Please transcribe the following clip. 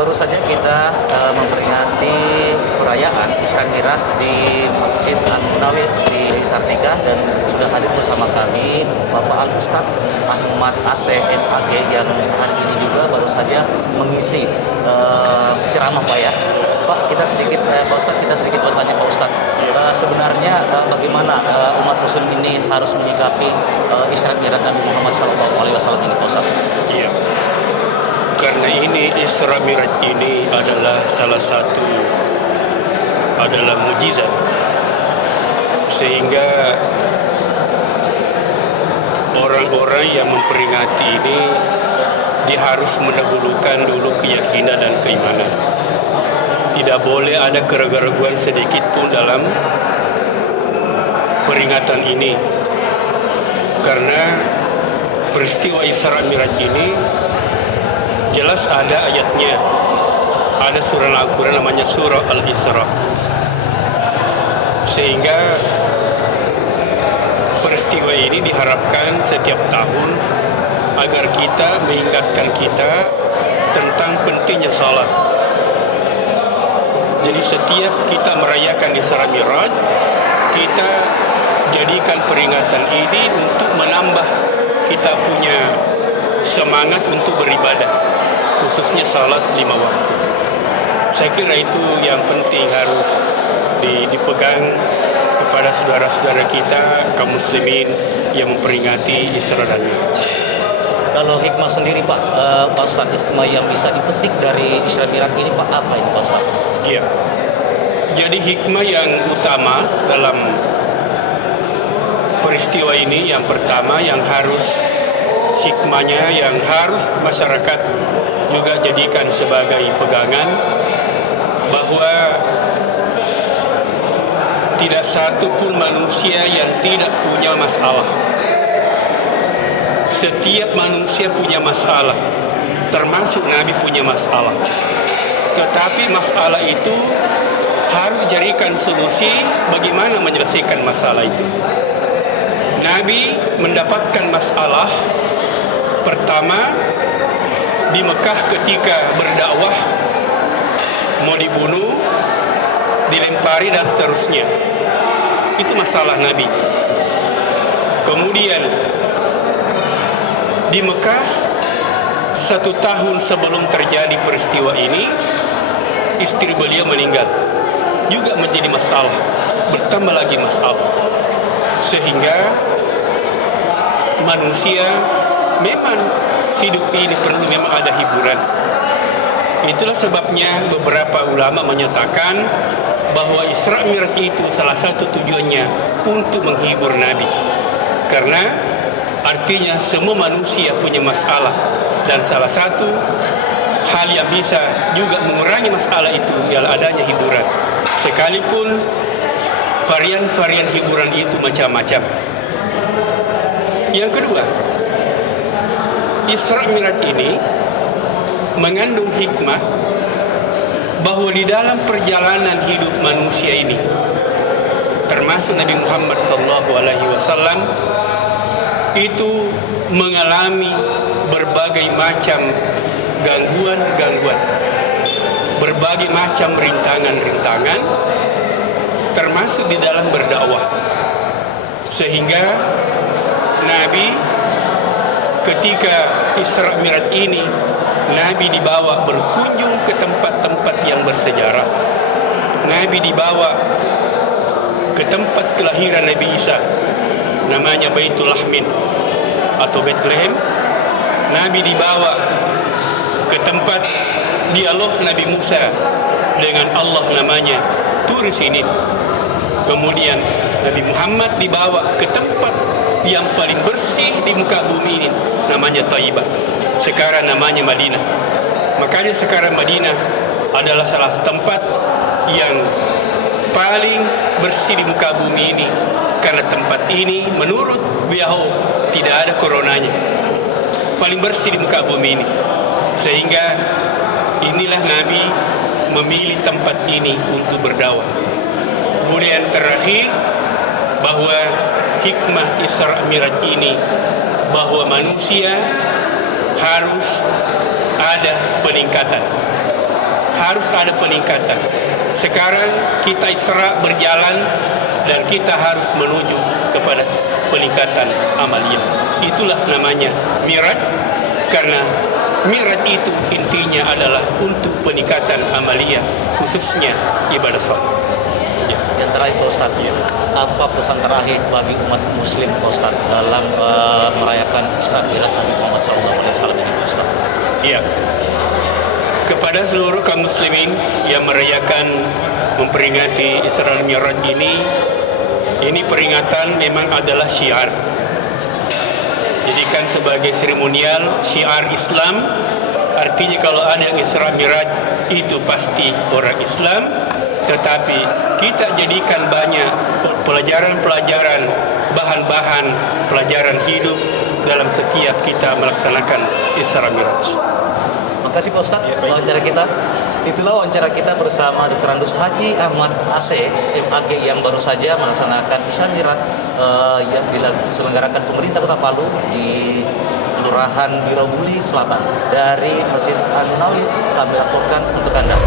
Baru saja kita memperingati perayaan Isra Mi'raj di Masjid An-Nawir di Sartika, dan sudah hadir bersama kami Bapak Al-Ustaz Ahmad Aceh MAG yang hari ini juga baru saja mengisi ceramah Pak ya. Pak, kita sedikit Pak Ustaz, kita sedikit bertanya Pak Ustaz. Sebenarnya bagaimana umat muslim ini harus menyikapi Isra Mi'raj Nabi Muhammad SAW ini Pak Ustaz? Iya. Karena ini Isra Mi'raj ini adalah salah satu mujizat, sehingga orang-orang yang memperingati ini dia harus mendahulukan dulu keyakinan dan keimanan. Tidak boleh ada keraguan sedikit pun dalam peringatan ini, karena peristiwa Isra Mi'raj ini jelas ada ayatnya. Ada surah Al-Quran namanya surah Al-Isra. Sehingga peristiwa ini diharapkan setiap tahun agar kita mengingatkan kita tentang pentingnya salat. Jadi setiap kita merayakan Isra Mi'raj, kita jadikan peringatan ini untuk menambah kita punya semangat untuk beribadah, khususnya salat 5 waktu. Saya kira itu yang penting harus dipegang kepada saudara-saudara kita kaum muslimin yang memperingati Isra dan Mi'raj. Kalau hikmah sendiri Pak, Pak Ustaz, hikmah yang bisa dipetik dari Isra Mi'raj ini Pak, apa ini Pak Ustaz? Iya. Jadi hikmah yang utama dalam peristiwa ini, yang pertama yang harus hikmahnya yang harus masyarakat juga jadikan sebagai pegangan, bahwa tidak satu pun manusia yang tidak punya masalah. Setiap manusia punya masalah, termasuk Nabi punya masalah. Tetapi masalah itu harus jadikan solusi bagaimana menyelesaikan masalah itu. Nabi mendapatkan masalah pertama di Mekah ketika berdakwah, mau dibunuh, dilempari dan seterusnya. Itu masalah Nabi. Kemudian di Mekah 1 tahun sebelum terjadi peristiwa ini, istri beliau meninggal, juga menjadi masalah, bertambah lagi masalah. Sehingga manusia memang hidup ini perlu memang ada hiburan. Itulah sebabnya beberapa ulama menyatakan bahwa Isra Mi'raj itu salah satu tujuannya untuk menghibur Nabi, karena artinya semua manusia punya masalah, dan salah satu hal yang bisa juga mengurangi masalah itu ialah adanya hiburan, sekalipun varian-varian hiburan itu macam-macam. Yang kedua, Isra Mi'raj ini mengandung hikmah bahwa di dalam perjalanan hidup manusia ini, termasuk Nabi Muhammad SAW, itu mengalami berbagai macam gangguan-gangguan, berbagai macam rintangan-rintangan, termasuk di dalam berdakwah. Sehingga Nabi ketika Isra Mi'raj ini, Nabi dibawa berkunjung ke tempat-tempat yang bersejarah. Nabi dibawa ke tempat kelahiran Nabi Isa, namanya Baitul Lahmin atau Bethlehem. Nabi dibawa ke tempat dialog Nabi Musa dengan Allah, namanya Tur Sinin. Kemudian Nabi Muhammad dibawa ke tempat yang paling bersih di muka bumi ini, namanya Thayyibah. Sekarang namanya Madinah. Makanya sekarang Madinah adalah salah satu tempat yang paling bersih di muka bumi ini, karena tempat ini menurut WHO tidak ada coronanya. Paling bersih di muka bumi ini. Sehingga inilah Nabi memilih tempat ini untuk berdakwah. Kemudian terakhir, bahwa hikmah Isra Mi'raj ini, bahwa manusia harus ada peningkatan. Harus ada peningkatan. Sekarang kita Isra berjalan dan kita harus menuju kepada peningkatan amaliyah. Itulah namanya Mi'raj, karena Mi'raj itu intinya adalah untuk peningkatan amaliyah, khususnya ibadah salat. Yang terakhir Pak Ustadz, apa pesan terakhir bagi umat muslim Pak Ustadz dalam merayakan Isra Mi'raj Nabi Muhammad SAW ini Pak Ustadz? Iya. Kepada seluruh kaum muslimin yang memperingati Isra Mi'raj ini peringatan memang adalah syiar. Jadikan sebagai seremonial syiar Islam. Artinya kalau ada Isra Mi'raj itu pasti orang Islam. Tetapi kita jadikan banyak pelajaran-pelajaran, bahan-bahan pelajaran hidup dalam setiap kita melaksanakan Isra Mi'raj. Makasih Pak Ustadz, wawancara kita. Itulah wawancara kita bersama Dr. Andus Haji Ahmad AC, MAG, yang baru saja melaksanakan Isra Mi'raj yang diselenggarakan pemerintah Kota Palu di Kelurahan Birobuli Selatan. Dari Masjid An-Nawawi kami laporkan untuk Anda.